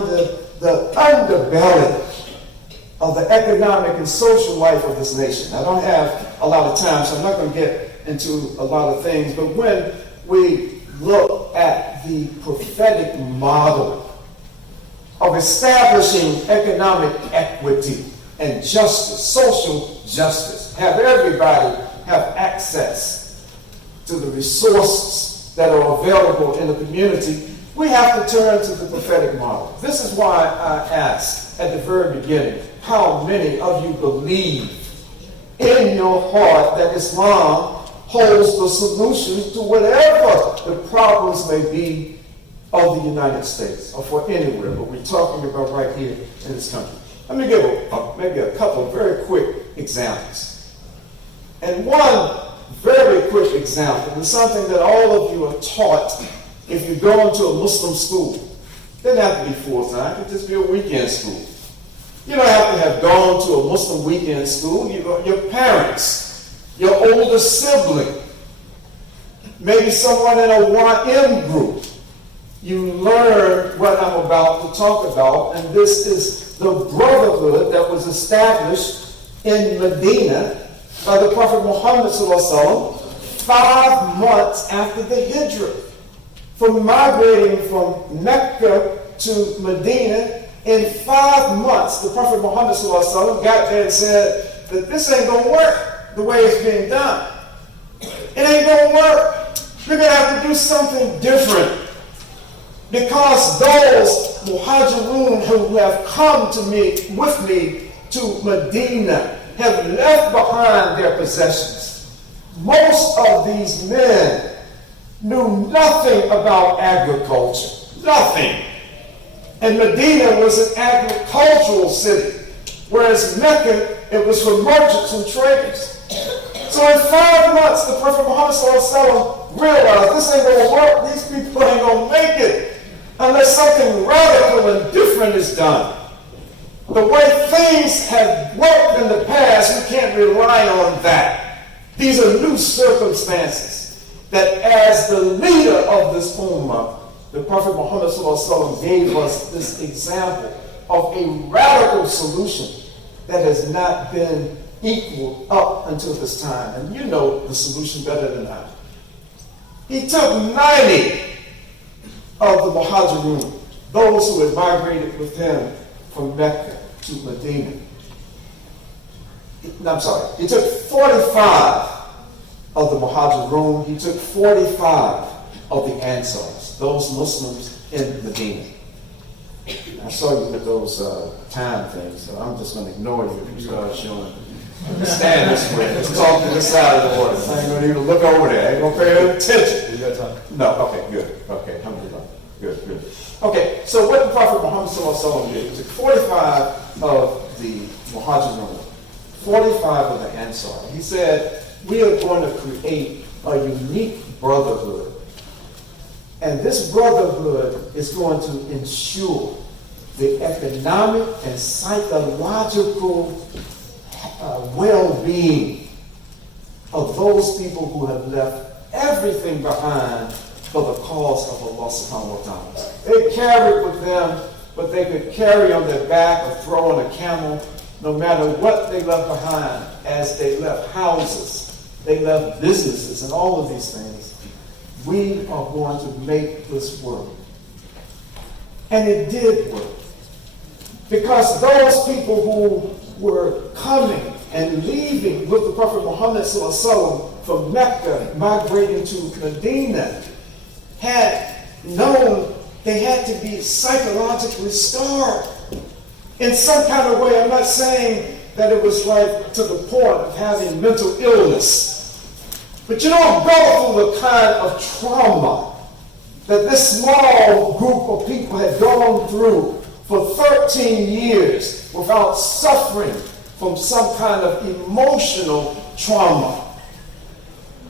the underbelly of the economic and social life of this nation. I don't have a lot of time, so I'm not going to get into a lot of things, but when we look at the prophetic model of establishing economic equity and justice, social justice, have everybody have access to the resources that are available in the community, we have to turn to the prophetic model. This is why I asked at the very beginning, how many of you believe in your heart that Islam holds the solution to whatever the problems may be of the United States or for anywhere, but we're talking about right here in this country. Let me give maybe a couple of very quick examples. And one very quick example is something that all of you are taught if you go into a Muslim school. It doesn't have to be full-time, it could just be a weekend school. You don't have to have gone to a Muslim weekend school. Your parents, your older sibling, maybe someone in a YM group. You learn what I'm about to talk about, and this is the brotherhood that was established in Medina by the Prophet Muhammad ﷺ 5 months after the Hijrah. From migrating from Mecca to Medina, in 5 months, the Prophet Muhammad ﷺ got there and said that this ain't going to work the way it's being done. It ain't going to work. You're going to have to do something different. Because those muhajirun who have come with me to Medina have left behind their possessions. Most of these men knew nothing about agriculture. Nothing. And Medina was an agricultural city, whereas Mecca, it was for merchants and traders. So in 5 months, the Prophet Muhammad ﷺ realized this ain't going to work. These people ain't going to make it unless something radical and different is done. The way things have worked in the past, we can't rely on that. These are new circumstances that as the leader of this ummah, the Prophet Muhammad ﷺ gave us this example of a radical solution that has not been equal up until this time. And you know the solution better than I. He took 90 of the Muhajirun, those who had migrated with him from Mecca to Medina. He took 45 of the Muhajirun, he took 45 of the Ansars, those Muslims in Medina. I saw you with those time things, so I'm just going to ignore you if you start showing. Stand this way. Just talk to this side of the audience. I ain't going to even look over there. I ain't going to pay attention. You got time? No. Okay, good. Okay, alhamdulillah. Good. Okay, so what the Prophet Muhammad ﷺ did, he took 45 of the Muhajirun, 45 of the Ansar. He said, we are going to create a unique brotherhood. And this brotherhood is going to ensure the economic and psychological well-being of those people who have left everything behind for the cause of Allah subhanahu wa ta'ala. They carried with them what they could carry on their back or throw on a camel, no matter what they left behind, as they left houses, they left businesses, and all of these things. We are going to make this work. And it did work. Because those people who were coming and leaving with the Prophet Muhammad ﷺ from Mecca, migrating to Medina, had known they had to be psychologically scarred in some kind of way. I'm not saying that it was like to the point of having mental illness. But you don't go through the kind of trauma that this small group of people had gone through for 13 years without suffering from some kind of emotional trauma.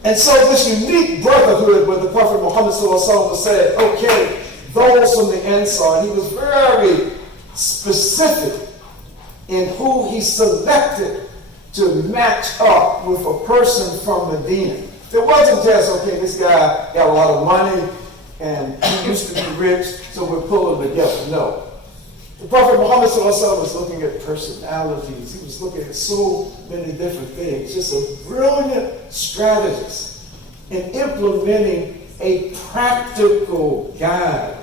And so this unique brotherhood where the Prophet Muhammad ﷺ said, okay, those from the Ansar, he was very specific in who he selected to match up with a person from Medina. It wasn't just, okay, this guy got a lot of money and he used to be rich, so we're pulling together. No. The Prophet Muhammad was looking at personalities. He was looking at so many different things. Just a brilliant strategist in implementing a practical guide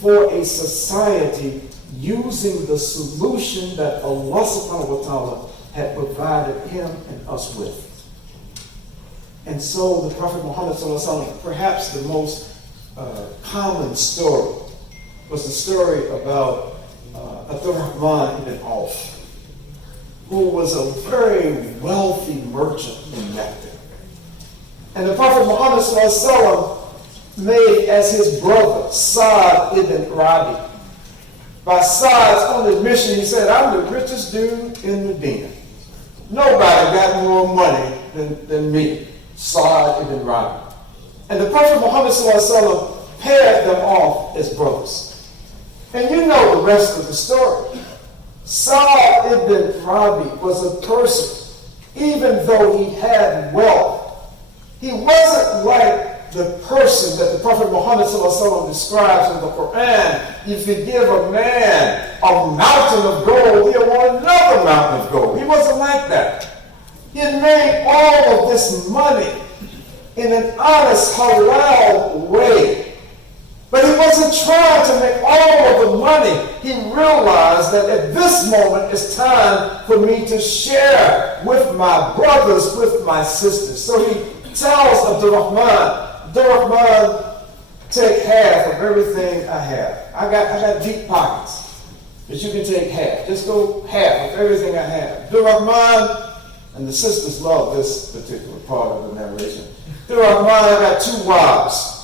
for a society using the solution that Allah subhanahu wa ta'ala had provided him and us with. And so the Prophet Muhammad, perhaps the most common story, was the story about Abdurrahman ibn Auf, who was a very wealthy merchant in Mecca. And the Prophet Muhammad made as his brother Sa'd ibn Rabi. By Sa'd's own admission, he said, I'm the richest dude in Medina. Nobody got more money than me, Sa'd ibn Rabi. And the Prophet Muhammad paired them off as brothers. And you know the rest of the story. Sa'd ibn Rabi was a person, even though he had wealth, he wasn't like the person that the Prophet Muhammad describes in the Quran. If you give a man a mountain of gold, he'll want another mountain of gold. He wasn't like that. He had made all of this money in an honest, halal way. But he wasn't trying to make all of the money. He realized that at this moment it's time for me to share with my brothers, with my sisters. So he tells Abdurrahman, take half of everything I have. I got deep pockets, but you can take half. Just go half of everything I have. Abdurrahman, and the sisters love this particular part of the narration. Abdurrahman, I got 2 wives.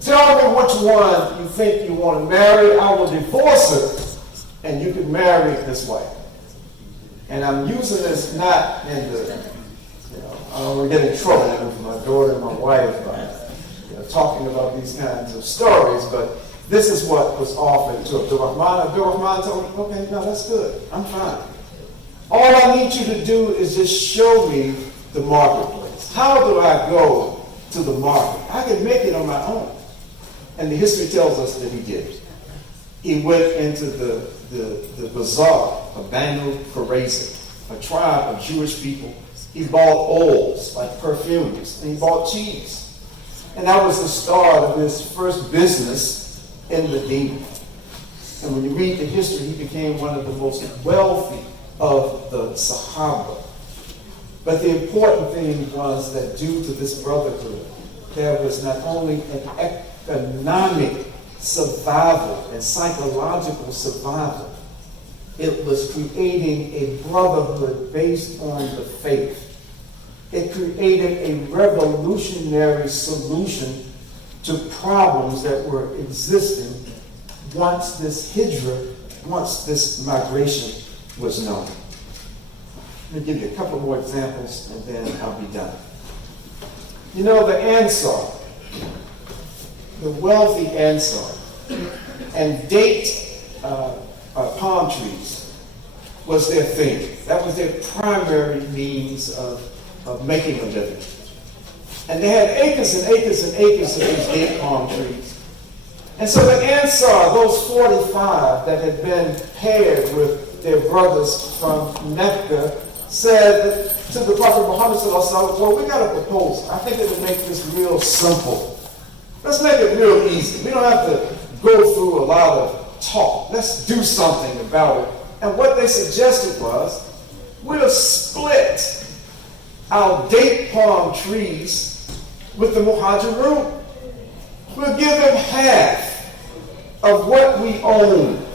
Tell me which one you think you want to marry. I will divorce her, and you can marry this wife. And I'm using this not in the, I don't want to get in trouble with my daughter and my wife by talking about these kinds of stories, but this is what was offered to Abdurrahman. Abdurrahman told him, okay, no, that's good. I'm fine. All I need you to do is just show me the marketplace. How do I go to the market? I can make it on my own. And the history tells us that he did. He went into the bazaar of Banu Qurayza, a tribe of Jewish people. He bought oils, like perfumes, and he bought cheese. And that was the start of his first business in Medina. And when you read the history, he became one of the most wealthy of the Sahaba. But the important thing was that due to this brotherhood, there was not only an economic survival and psychological survival, it was creating a brotherhood based on the faith. It created a revolutionary solution to problems that were existing once this hijrah, once this migration was known. Let me give you a couple more examples and then I'll be done. You know, the Ansar, the wealthy Ansar, and date palm trees was their thing. That was their primary means of making a living. And they had acres and acres and acres of these date palm trees. And so the Ansar, those 45 that had been paired with their brothers from Mecca, said to the Prophet Muhammad, well, we got a proposal. I think it would make this real simple. Let's make it real easy. We don't have to go through a lot of talk. Let's do something about it. And what they suggested was, we'll split our date palm trees with the Muhajirun. We'll give them half of what we own.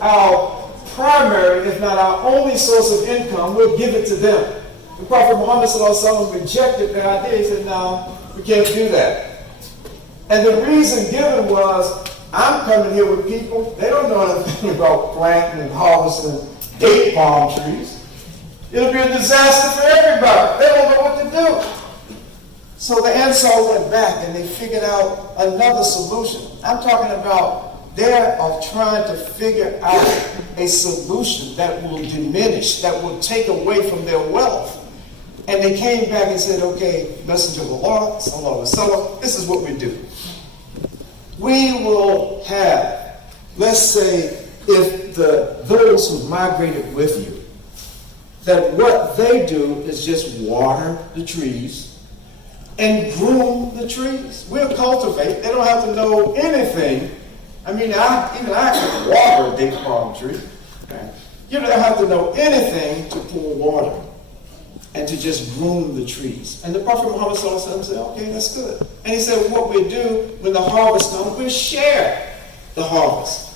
Our primary, if not our only source of income, we'll give it to them. The Prophet Muhammad rejected their idea. He said, no, we can't do that. And the reason given was, I'm coming here with people, they don't know anything about planting and harvesting date palm trees. It'll be a disaster for everybody. They don't know what to do. So the Ansar went back and they figured out another solution. I'm talking about they are trying to figure out a solution that will diminish, that will take away from their wealth. And they came back and said, okay, Messenger of Allah, sallallahu alaihi wasallam, this is what we do. We will have, let's say, if those who migrated with you, that what they do is just water the trees and groom the trees. We'll cultivate. They don't have to know anything. I mean, even I can water a date palm tree. Okay? You don't have to know anything to pour water and to just groom the trees. And the Prophet Muhammad said, okay, that's good. And he said, what we do when the harvest comes, we share the harvest.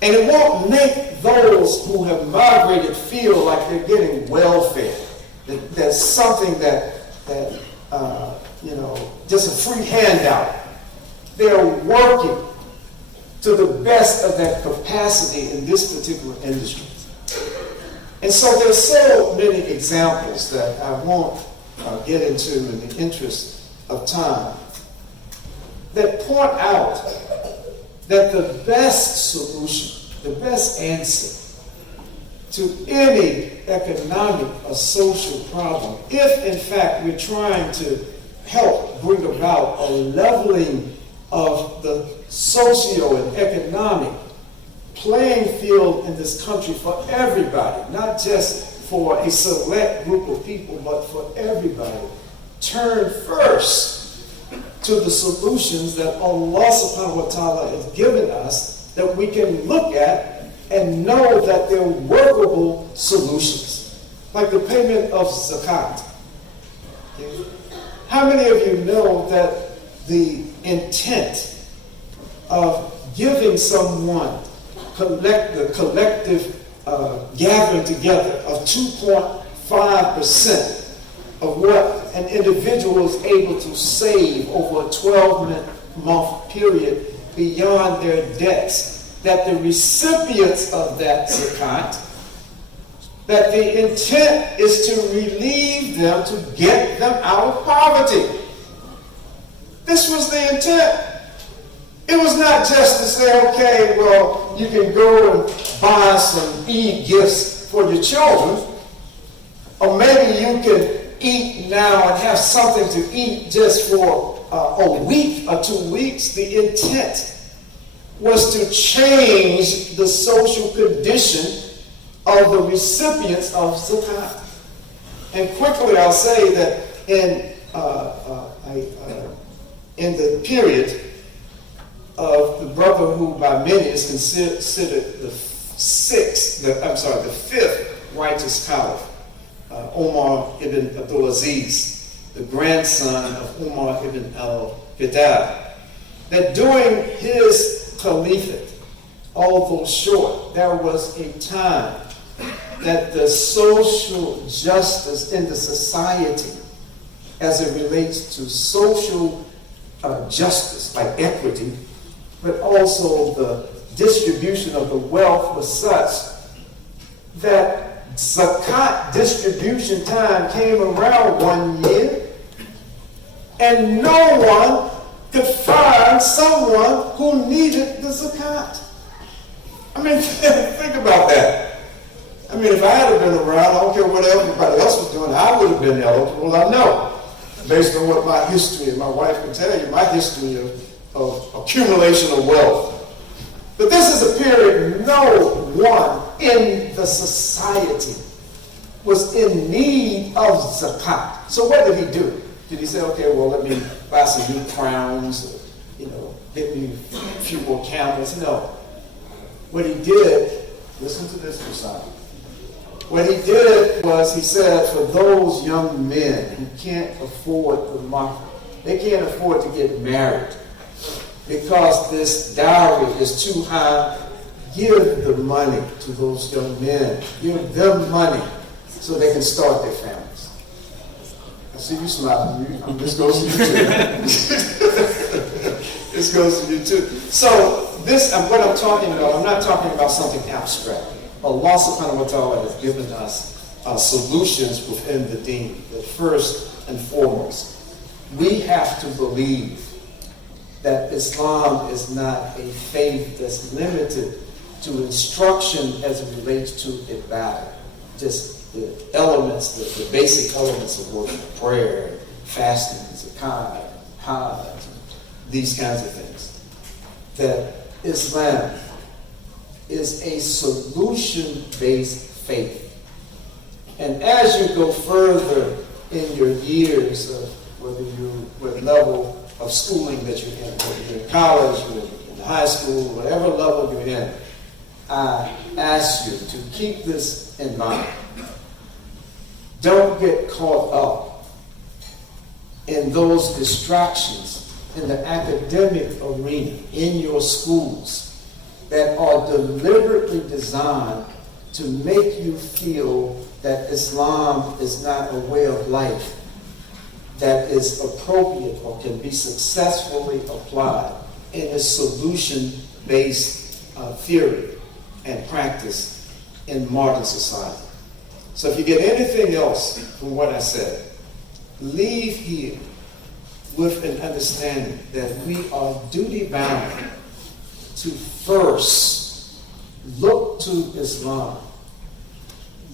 And it won't make those who have migrated feel like they're getting welfare. That there's something that just a free handout. They're working to the best of their capacity in this particular industry. And so there's so many examples that I won't get into in the interest of time that point out that the best solution, the best answer to any economic or social problem, if in fact we're trying to help bring about a leveling of the socio and economic playing field in this country for everybody, not just for a select group of people, but for everybody, turn first to the solutions that Allah subhanahu wa ta'ala has given us that we can look at and know that they're workable solutions. Like the payment of zakat. Okay? How many of you know that the intent of giving someone the collective gathering together of 2.5% of what an individual is able to save over a 12-month period beyond their debts, that the recipients of that zakat, that the intent is to relieve them, to get them out of poverty. This was the intent. It was not just to say, okay, well, you can go and buy some Eid gifts for your children, or maybe you can eat now and have something to eat just for a week or 2 weeks. The intent was to change the social condition of the recipients of zakat. And quickly I'll say that in the period of the brother who by many is considered the fifth righteous caliph, Omar ibn Abdulaziz, the grandson of Umar ibn al-Qadab, that during his caliphate, although short, there was a time that the social justice in the society as it relates to social justice, like equity, but also the distribution of the wealth was such that zakat distribution time came around 1 year and no one could find someone who needed the zakat. I mean, think about that. I mean, if I had been around, I don't care what everybody else was doing, I would have been eligible, I know. Based on what my history, and my wife can tell you, my history of accumulation of wealth. But this is a period no one in the society was in need of zakat. So what did he do? Did he say, okay, well, let me buy some new crowns, or, get me a few more camels? No. What he did, listen to this, Musab. What he did was he said, for those young men who can't afford the market, they can't afford to get married because this dowry is too high, give the money to those young men. Give them money so they can start their families. I see you smiling. This goes to you too. This goes to you too. So this, what I'm talking about, I'm not talking about something abstract. Allah subhanahu wa ta'ala has given us solutions within the deen. But first and foremost, we have to believe that Islam is not a faith that's limited to instruction as it relates to ibadah. Just the elements, the basic elements of worship, prayer, fasting, zakat, hajj, these kinds of things. That Islam is a solution-based faith. And as you go further in your years of what level of schooling that you're in, whether you're in college, whether you're in high school, whatever level you're in, I ask you to keep this in mind. Don't get caught up in those distractions in the academic arena, in your schools, that are deliberately designed to make you feel that Islam is not a way of life that is appropriate or can be successfully applied in a solution-based theory and practice in modern society. So if you get anything else from what I said, leave here with an understanding that we are duty-bound to first look to Islam,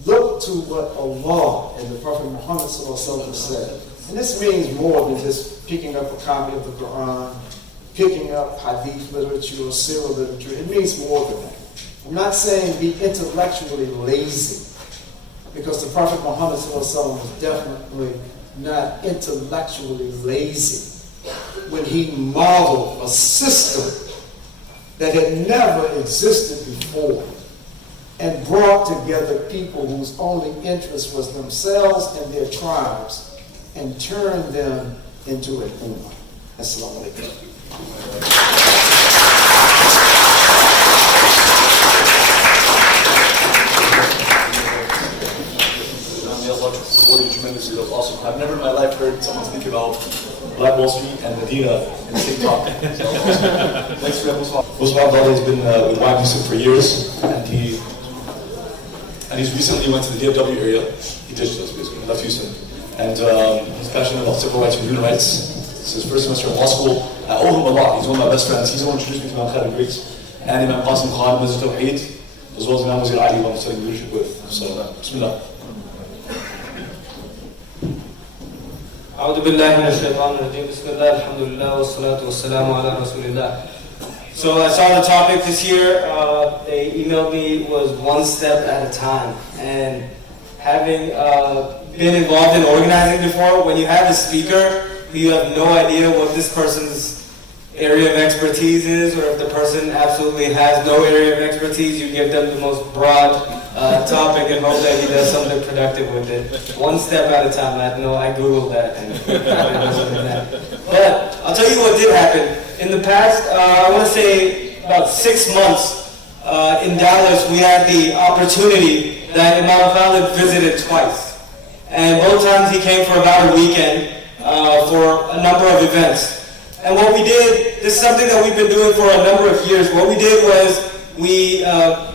look to what Allah and the Prophet Muhammad said. And this means more than just picking up a copy of the Quran, picking up hadith literature or seerah literature. It means more than that. I'm not saying be intellectually lazy, because the Prophet Muhammad was definitely not intellectually lazy when he modeled a system that had never existed before and brought together people whose only interest was themselves and their tribes and turned them into an ummah. Assalamu alaikum. Tremendously. That was awesome. I've never in my life heard someone speak about Black Wall Street and Medina in the same talk. So awesome. Thanks for that, Musab. Musab Abdali has been with YMUSIP for years, and he's recently went to the DFW area. He ditched us basically, left Houston, and he's passionate about civil rights and human rights. It's his first semester in law school. I owe him a lot. He's one of my best friends. He's the one who introduced me to Imam Khalid Griggs and Imam Qasim Khan, Masjid Tawheed, as well as Imam Wazir Ali, who I'm studying leadership with. So, bismillah. أعوذ بالله من الشيطان الرجيم بسم الله الحمد لله والصلاة والسلام على رسول الله. So I saw the topic this year. They emailed me was one step at a time. And having been involved in organizing before, when you have a speaker, you have no idea what this person's area of expertise is, or if the person absolutely has no area of expertise, you give them the most broad topic and hope that he does something productive with it. One step at a time. I Googled that. But I'll tell you what did happen. In the past, I want to say about 6 months in Dallas, we had the opportunity that Imam Khalid visited twice. And both times he came for about a weekend for a number of events. And what we did, this is something that we've been doing for a number of years. What we did was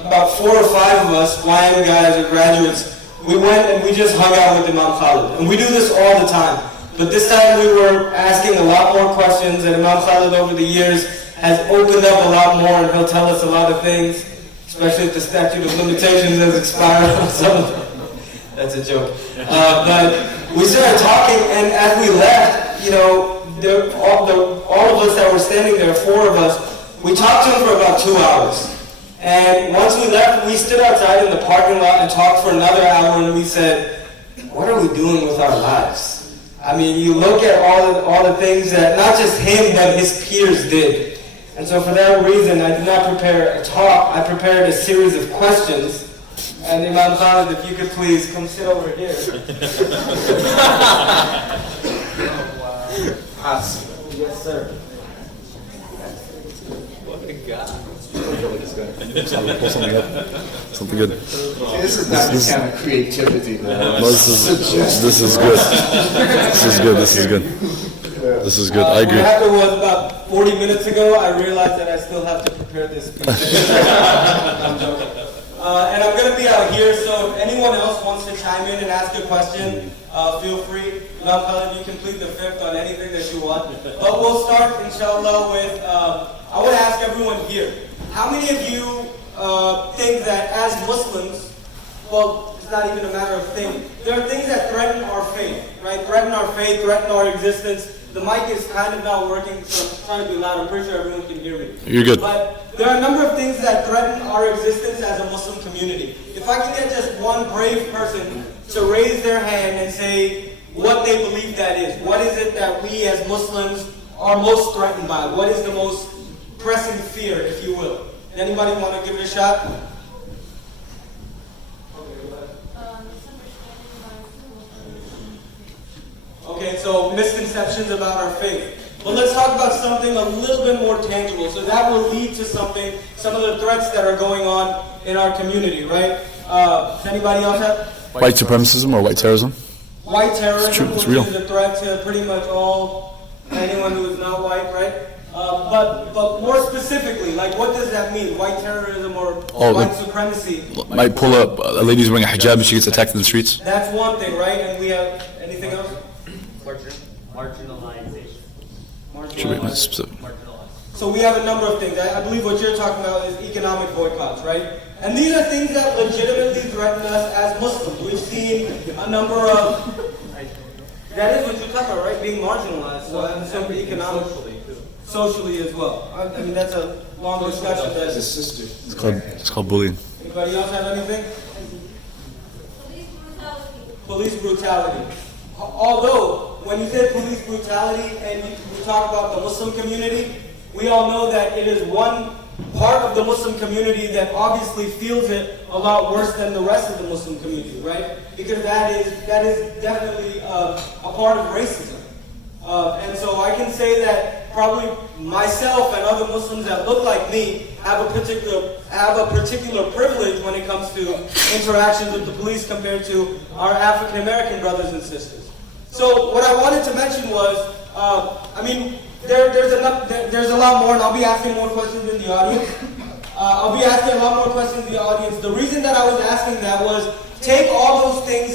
about 4 or 5 of us, YM guys or graduates, we went and we just hung out with Imam Khalid. And we do this all the time. But this time we were asking a lot more questions, and Imam Khalid over the years has opened up a lot more, and he'll tell us a lot of things, especially if the statute of limitations has expired on some of them. That's a joke. But we started talking, and as we left, all of us that were standing there, 4 of us, we talked to him for about 2 hours. And once we left, we stood outside in the parking lot and talked for another hour, and we said, what are we doing with our lives? I mean, you look at all the things that not just him, but his peers did. And so for that reason, I did not prepare a talk. I prepared a series of questions. And Imam Khalid, if you could please come sit over here. Yes, sir. What a guy. Pull something up. Something good. This is not the kind of creativity. No, this is good. This is good. I agree. What happened was about 40 minutes ago, I realized that I still have to prepare this speech. I'm joking. And I'm going to be out here, so if anyone else wants to chime in and ask a question, feel free. Imam Khalid, you can plead the fifth on anything that you want. But we'll start, inshallah, with, I want to ask everyone here, how many of you think that as Muslims, well, it's not even a matter of think, there are things that threaten our faith, right? Threaten our faith, threaten our existence. the mic is kind of not working, so I'm trying to be loud. I'm pretty sure everyone can hear me. You're good. But there are a number of things that threaten our existence as a Muslim community. If I can get just one brave person to raise their hand and say what they believe that is. What is it that we as Muslims are most threatened by? What is the most pressing fear, if you will? Anybody want to give it a shot? Okay, so misconceptions about our faith. But let's talk about something a little bit more tangible. So that will lead to something, some of the threats that are going on in our community, right? Does anybody else have? White supremacism or white terrorism? White terrorism, It's true, it's which real. is a threat to pretty much anyone who is not white, right? But more specifically, like what does that mean? White terrorism or white supremacy? Might pull up a lady's wearing a hijab and she gets attacked in the streets. That's one thing, right? And we have anything else? Marginalization. Should be more specific. So we have a number of things. I believe what you're talking about is economic boycotts, right? And these are things that legitimately threaten us as Muslims. We've seen a number of... That is what you're talking about, right? Being marginalized. So economically. Socially as well. I mean, that's a long discussion. As a sister. It's called bullying. Anybody else have anything? Police brutality. Although, when you say police brutality and you talk about the Muslim community, we all know that it is one part of the Muslim community that obviously feels it a lot worse than the rest of the Muslim community, right? Because that is definitely a part of racism. And so I can say that probably myself and other Muslims that look like me have a particular privilege when it comes to interactions with the police compared to our African American brothers and sisters. So what I wanted to mention was, I mean, there's a lot more, and I'll be asking more questions in the audience. I'll be asking a lot more questions in the audience. The reason that I was asking that was, take all those things